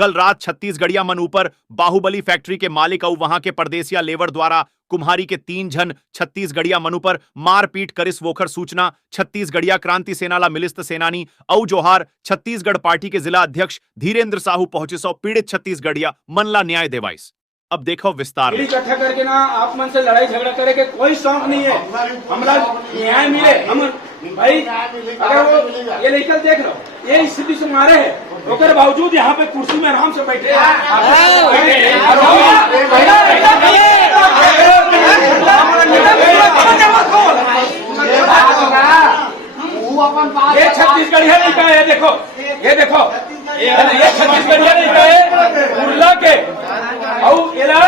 कल रात छत्तीसगढ़िया मन ऊपर बाहुबली फैक्ट्री के मालिक और वहां के परदेसिया लेवर द्वारा कुम्हारी के 3 जन छत्तीसगढ़िया मन ऊपर मारपीट करिस वोखर सूचना छत्तीसगढ़िया क्रांति सेना ला मिलिस्त सेनानी औ जोहार छत्तीसगढ़ पार्टी के जिला अध्यक्ष धीरेन्द्र साहू पहुंचे सौ पीड़ित छत्तीसगढ़िया मन ला न्याय देवाइस। अब देखो विस्तार में। इकट्ठा करके ना आप मन से लड़ाई झगड़ा करे के कोई शौक नहीं है। हमरा न्याय मिले। हम भाई अगर वो ये लेकर देख लो ये स्थिति से मारे है उसके बावजूद यहाँ पे कुर्सी में आराम से बैठे ये छत्तीसगढ़िया नहीं का है। देखो ये देखो ये छत्तीसगढ़िया नहीं का है उर्ला के और एला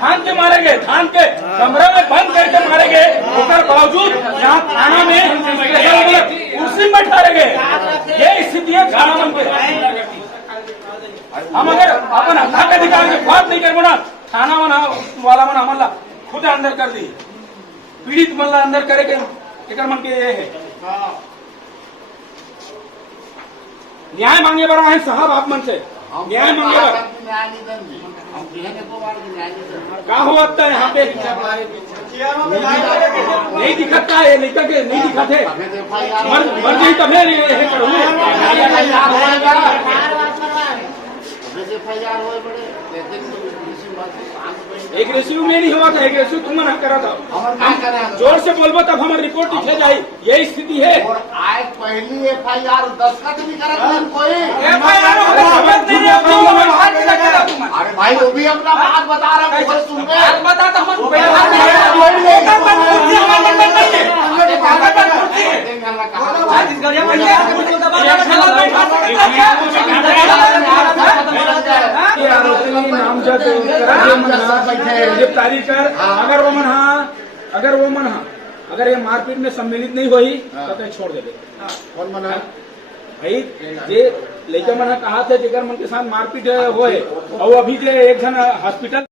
थान के मारे गए, थान के कमरे में बंद करके मारे गए। उसके बावजूद यहाँ थाना में कुर्सी में बैठा गए। ये स्थिति है थाना मन पे। हम अगर अपन हक अधिकार की बात नहीं करेंगे ना थाना वाला मन हमला खुद अंदर कर दी पीड़ित मन ला अंदर करे के मन के ये है। न्याय मांगे बर आए साहब आप मन से न्याय मांगे बर क्या हुआ था यहाँ पे नहीं दिखता है लेकर के नहीं दिखाते मर गई तो मैं एक रेस्यू में नहीं हुआ था। एक रेस्यू तुम मना करा था। जोर से बोलबो तब हमारी रिपोर्ट लिखे जाए। यही स्थिति है। आज पहली FIR दस्तखत भी करा कोई अरे भाई वो भी अपना बात बता रहा है सुन गिरफ्तारी कर अगर वो मन अगर ये मारपीट में सम्मिलित नहीं हुई तो छोड़ दे। कौन मना भाई जे लड़का मन कहा थे जेकर मन के साथ मारपीट हो और अभी जे एक जन हॉस्पिटल